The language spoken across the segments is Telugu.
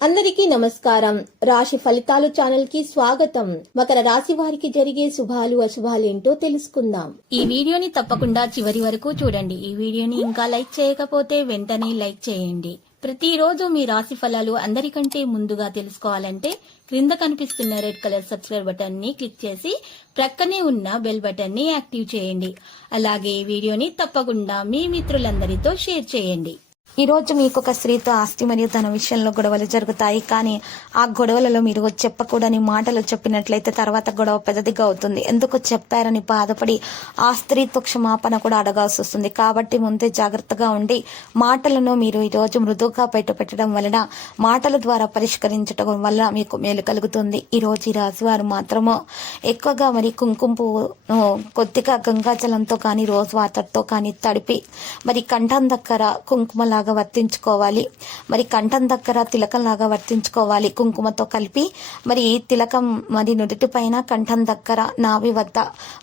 అందరికీ నమస్కారం. రాశి ఫలితాలు ఛానల్ కి స్వాగతం. మకర రాశి వారికి జరిగే శుభాలు అశుభాలు ఏంటో తెలుసుకుందాం. ఈ వీడియోని తప్పకుండా చివరి వరకు చూడండి. ఈ వీడియోని ఇంకా లైక్ చేయకపోతే వెంటనే లైక్ చేయండి. ప్రతిరోజు మీ రాశి ఫలాలు అందరికంటే ముందుగా తెలుసుకోవాలంటే క్రింద కనిపిస్తున్న రెడ్ కలర్ సబ్స్క్రైబ్ బటన్ ని క్లిక్ చేసి ప్రక్కనే ఉన్న బెల్ బటన్ ని యాక్టివ్ చేయండి. అలాగే ఈ వీడియోని తప్పకుండా మీ మిత్రులందరితో షేర్ చేయండి. ఈ రోజు మీకు ఒక స్త్రీతో ఆస్తి మరియు ధన విషయంలో గొడవలు జరుగుతాయి. కానీ ఆ గొడవలలో మీరు చెప్పకూడని మాటలు చెప్పినట్లయితే తర్వాత గొడవ పెద్దదిగా అవుతుంది. ఎందుకు చెప్పారని బాధపడి ఆ స్త్రీతో క్షమాపణ కూడా అడగాల్సి వస్తుంది. కాబట్టి ముందే జాగ్రత్తగా ఉండి మాటలను మీరు ఈ రోజు మృదువుగా బయట పెట్టడం వలన మాటల ద్వారా పరిష్కరించడం వల్ల మీకు మేలు కలుగుతుంది. ఈ రోజు ఈ రాశి వారు మాత్రము ఎక్కువగా మరి కుంకుమ పువ్వును కొద్దిగా గంగాజలంతో కానీ రోజ్ వాటర్తో కానీ తడిపి మరి కంఠం దగ్గర కుంకుమ లాగా వర్తించుకోవాలి. మరి కంఠం దగ్గర తిలకం లాగా వర్తించుకోవాలి. కుంకుమతో కలిపి మరి తిలకం మరి నుదుటి పైన కంఠం దగ్గర నాభి వద్ద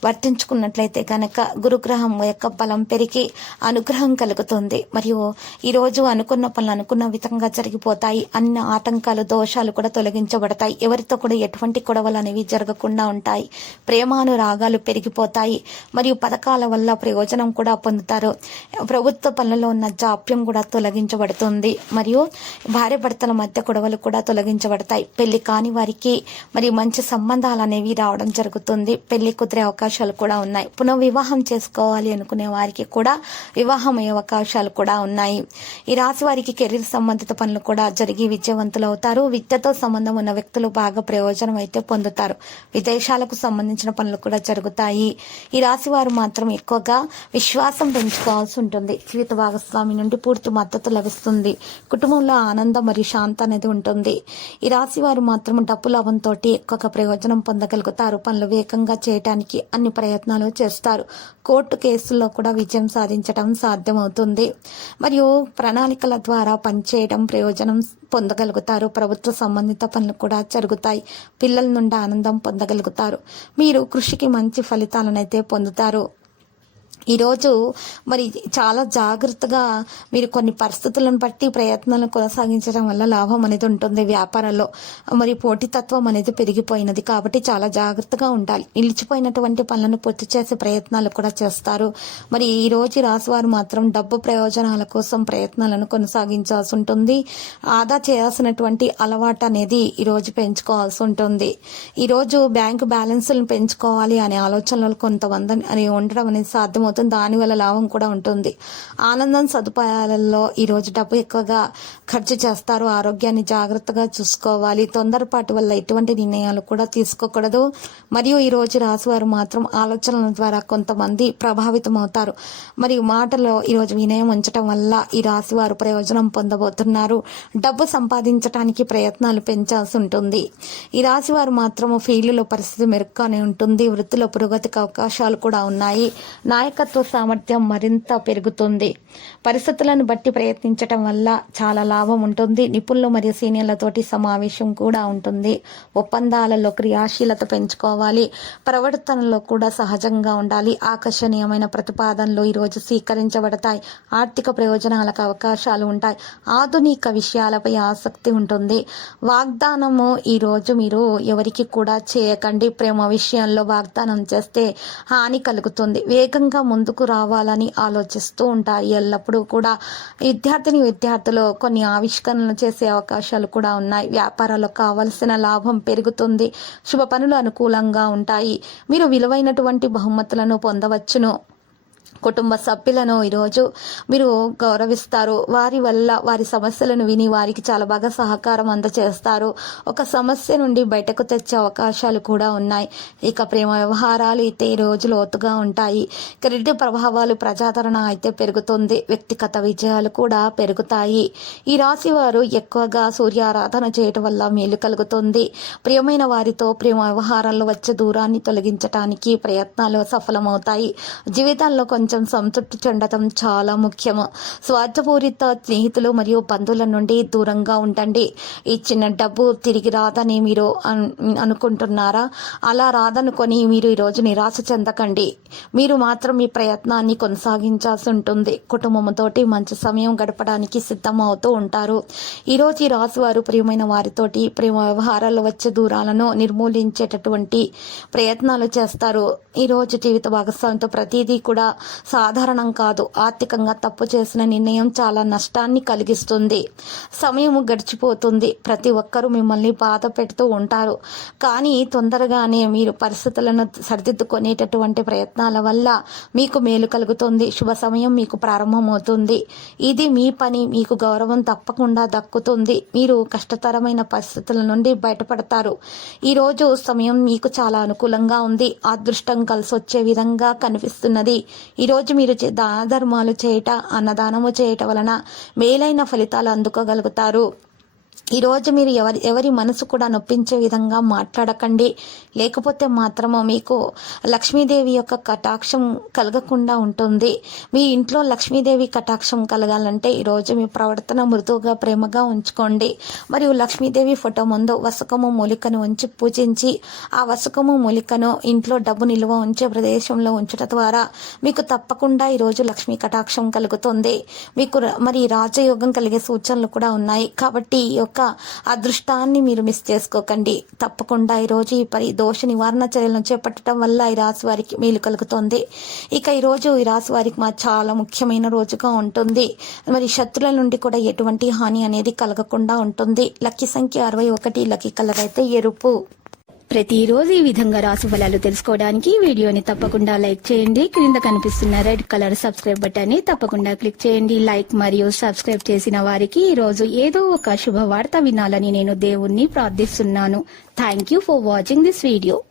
వర్తించుకున్నట్లయితే కనుక గురుగ్రహం యొక్క బలం పెరిగి అనుగ్రహం కలుగుతుంది. మరియు ఈరోజు అనుకున్న పనులు అనుకున్న విధంగా జరిగిపోతాయి. అన్ని ఆటంకాలు దోషాలు కూడా తొలగించబడతాయి. ఎవరితో కూడా ఎటువంటి గొడవలు అనేవి జరగకుండా ఉంటాయి. ప్రేమానురాగాలు పెరిగిపోతాయి. మరియు పథకాల వల్ల ప్రయోజనం కూడా పొందుతారు. ప్రభుత్వ పనులలో ఉన్న జాప్యం కూడా తొలగించబడుతుంది. మరియు భార్య భర్తల మధ్య గొడవలు కూడా తొలగించబడతాయి. పెళ్లి కాని వారికి మరి మంచి సంబంధాలు అనేవి రావడం జరుగుతుంది. పెళ్లి కుదిరే అవకాశాలు కూడా ఉన్నాయి. పునఃవివాహం చేసుకోవాలి అనుకునే వారికి కూడా వివాహం అయ్యే అవకాశాలు కూడా ఉన్నాయి. ఈ రాశి వారికి కెరీర్ సంబంధిత పనులు కూడా జరిగి విజయవంతులు అవుతారు. విద్యతో సంబంధం ఉన్న వ్యక్తులు బాగా ప్రయోజనం అయితే పొందుతారు. విదేశాలకు సంబంధించిన పనులు కూడా జరుగుతాయి. ఈ రాశి వారు మాత్రం ఎక్కువగా విశ్వాసం పెంచుకోవాల్సి ఉంటుంది. జీవిత భాగస్వామి నుండి పూర్తి మద్దతు లభిస్తుంది. కుటుంబంలో ఆనందం మరియు శాంతి అనేది ఉంటుంది. ఈ రాశి వారు మాత్రం డబ్బు లాభంతో ఎక్కువగా ప్రయోజనం పొందగలుగుతారు. పనులు వేగంగా చేయడానికి అన్ని ప్రయత్నాలు చేస్తారు. కోర్టు కేసుల్లో కూడా విజయం సాధించడం సాధ్యమవుతుంది. మరియు ప్రణాళికల ద్వారా పనిచేయడం ప్రయోజనం పొందగలుగుతారు. ప్రభుత్వ సంబంధిత పనులు కూడా జరుగుతాయి. పిల్లల నుండి ఆనందం పొందగలుగుతారు. మీరు కృషికి మంచి ఫలితాలనైతే పొందుతారు. ఈరోజు మరి చాలా జాగ్రత్తగా మీరు కొన్ని పరిస్థితులను బట్టి ప్రయత్నాలను కొనసాగించడం వల్ల లాభం అనేది ఉంటుంది. వ్యాపారంలో మరి పోటీతత్వం అనేది పెరిగిపోయినది కాబట్టి చాలా జాగ్రత్తగా ఉండాలి. నిలిచిపోయినటువంటి పనులను పూర్తి చేసే ప్రయత్నాలు కూడా చేస్తారు. మరి ఈ రోజు రాశివారు మాత్రం డబ్బు ప్రయోజనాల కోసం ప్రయత్నాలను కొనసాగించాల్సి ఉంటుంది. ఆదా చేయాల్సినటువంటి అలవాటు అనేది ఈరోజు పెంచుకోవాల్సి ఉంటుంది. ఈరోజు బ్యాంకు బ్యాలెన్స్లను పెంచుకోవాలి అనే ఆలోచనలు కొంతమంది అని ఉండడం అనేది సాధ్యమవుతుంది. దానివల్ల లాభం కూడా ఉంటుంది. ఆనందం సదుపాయాలలో ఈరోజు డబ్బు ఎక్కువగా ఖర్చు చేస్తారు. ఆరోగ్యాన్ని జాగ్రత్తగా చూసుకోవాలి. తొందరపాటు వల్ల ఎటువంటి నిర్ణయాలు కూడా తీసుకోకూడదు. మరియు ఈరోజు రాశివారు మాత్రం ఆలోచనల ద్వారా కొంతమంది ప్రభావితం అవుతారు. మరియు మాటలో ఈరోజు వినయం ఉంచడం వల్ల ఈ రాశివారు ప్రయోజనం పొందబోతున్నారు. డబ్బు సంపాదించడానికి ప్రయత్నాలు పెంచాల్సి ఉంటుంది. ఈ రాశివారు మాత్రం ఫీల్డ్లో పరిస్థితి మెరుగ్గానే ఉంటుంది. వృత్తిలో పురోగతికి అవకాశాలు కూడా ఉన్నాయి. నాయకత్వ సామర్థ్యం మరింత పెరుగుతుంది. పరిస్థితులను బట్టి ప్రయత్నించటం వల్ల చాలా లాభం ఉంటుంది. నిపుణులు మరియు సీనియర్లతోటి సమావేశం కూడా ఉంటుంది. ఒప్పందాలలో క్రియాశీలత పెంచుకోవాలి. ప్రవర్తనలో కూడా సహజంగా ఉండాలి. ఆకర్షణీయమైన ప్రతిపాదనలు ఈరోజు స్వీకరించబడతాయి. ఆర్థిక ప్రయోజనాలకు అవకాశాలు ఉంటాయి. ఆధునిక విషయాలపై ఆసక్తి ఉంటుంది. వాగ్దానము ఈరోజు మీరు ఎవరికి కూడా చేయకండి. ప్రేమ విషయంలో వాగ్దానం చేస్తే హాని కలుగుతుంది. వేగంగా ముందుకు రావాలని ఆలోచిస్తూ ఉంటారు. ఎల్లప్పుడూ కూడా విద్యార్థులు కొన్ని ఆవిష్కరణలు చేసే అవకాశాలు కూడా ఉన్నాయి. వ్యాపారాల్లో కావలసిన లాభం పెరుగుతుంది. శుభ పనులు అనుకూలంగా ఉంటాయి. మీరు విలువైనటువంటి బహుమతులను పొందవచ్చును. కుటుంబ సభ్యులను ఈరోజు మీరు గౌరవిస్తారు. వారి వల్ల వారి సమస్యలను విని వారికి చాలా బాగా సహకారం అందజేస్తారు. ఒక సమస్య నుండి బయటకు తెచ్చే అవకాశాలు కూడా ఉన్నాయి. ఇక ప్రేమ వ్యవహారాలు అయితే ఈ రోజు లోతుగా ఉంటాయి. క్రెడిట్ ప్రభావాలు ప్రజాదరణ అయితే పెరుగుతుంది. వ్యక్తిగత విజయాలు కూడా పెరుగుతాయి. ఈ రాశి వారు ఎక్కువగా సూర్యారాధన చేయటం వల్ల మేలు కలుగుతుంది. ప్రియమైన వారితో ప్రేమ వ్యవహారాల్లో వచ్చే దూరాన్ని తొలగించడానికి ప్రయత్నాలు సఫలమవుతాయి. జీవితంలో కొంచెం కొంచెం సంతృప్తి చెందటం చాలా ముఖ్యము. స్వార్థపూరిత స్నేహితులు మరియు బంధువుల నుండి దూరంగా ఉండండి. ఇచ్చిన డబ్బు తిరిగి రాదని మీరు అనుకుంటున్నారా? అలా రాదనుకొని మీరు ఈరోజు నిరాశ చెందకండి. మీరు మాత్రం మీ ప్రయత్నాన్ని కొనసాగించాల్సి ఉంటుంది. కుటుంబంతోటి మంచి సమయం గడపడానికి సిద్ధమవుతూ ఉంటారు. ఈరోజు ఈ రాశి వారు ప్రియమైన వారితోటి ప్రేమ వ్యవహారాల్లో వచ్చే దూరాలను నిర్మూలించేటటువంటి ప్రయత్నాలు చేస్తారు. ఈరోజు జీవిత భాగస్వామితో ప్రతిదీ కూడా సాధారణం కాదు. ఆర్థికంగా తప్పు చేసిన నిర్ణయం చాలా నష్టాన్ని కలిగిస్తుంది. సమయం గడిచిపోతుంది. ప్రతి ఒక్కరూ మిమ్మల్ని బాధ పెడుతూ ఉంటారు. కానీ తొందరగానే మీరు పరిస్థితులను సరిదిద్దుకునేటటువంటి ప్రయత్నాల వల్ల మీకు మేలు కలుగుతుంది. శుభ సమయం మీకు ప్రారంభమవుతుంది. ఇది మీ పని. మీకు గౌరవం తప్పకుండా దక్కుతుంది. మీరు కష్టతరమైన పరిస్థితుల నుండి బయటపడతారు. ఈరోజు సమయం మీకు చాలా అనుకూలంగా ఉంది. అదృష్టం కలిసి వచ్చే విధంగా కనిపిస్తున్నది. ఈరోజు మీరు దాన ధర్మాలు చేయట, అన్నదానము చేయటం వలన మేలైన ఫలితాలు అందుకోగలుగుతారు. ఈరోజు మీరు ఎవరి మనసు కూడా నొప్పించే విధంగా మాట్లాడకండి. లేకపోతే మాత్రము మీకు లక్ష్మీదేవి యొక్క కటాక్షం కలగకుండా ఉంటుంది. మీ ఇంట్లో లక్ష్మీదేవి కటాక్షం కలగాలంటే ఈరోజు మీ ప్రవర్తన మృదువుగా ప్రేమగా ఉంచుకోండి. మరియు లక్ష్మీదేవి ఫోటో ముందు వసకము మూలికను ఉంచి పూజించి ఆ వసకము మూలికను ఇంట్లో డబ్బు నిల్వ ఉంచే ప్రదేశంలో ఉంచడం ద్వారా మీకు తప్పకుండా ఈరోజు లక్ష్మీ కటాక్షం కలుగుతుంది. మీకు మరి రాజయోగం కలిగే సూచనలు కూడా ఉన్నాయి. కాబట్టి ఈ యొక్క అదృష్టాన్ని మీరు మిస్ చేసుకోకండి. తప్పకుండా ఈరోజు ఈ దోష నివారణ చర్యలను చేపట్టడం వల్ల ఈ రాశి వారికి మేలు కలుగుతుంది. ఇక ఈరోజు ఈ రాశి వారికి చాలా ముఖ్యమైన రోజుగా ఉంటుంది. మరి శత్రుల నుండి కూడా ఎటువంటి హాని అనేది కలగకుండా ఉంటుంది. లక్కీ సంఖ్య 61. లక్కీ కలర్ అయితే ఎరుపు. ప్రతిరోజు ఈ విధంగా రాశి ఫలాలు తెలుసుకోవడానికి వీడియోని తప్పకుండా లైక్ చేయండి. క్రింద కనిపిస్తున్న రెడ్ కలర్ సబ్స్క్రైబ్ బటన్ ని తప్పకుండా క్లిక్ చేయండి. లైక్ మరియు సబ్స్క్రైబ్ చేసిన వారికి ఈ రోజు ఏదో ఒక శుభవార్త వినాలని నేను దేవుణ్ణి ప్రార్థిస్తున్నాను. Thank you for watching this video.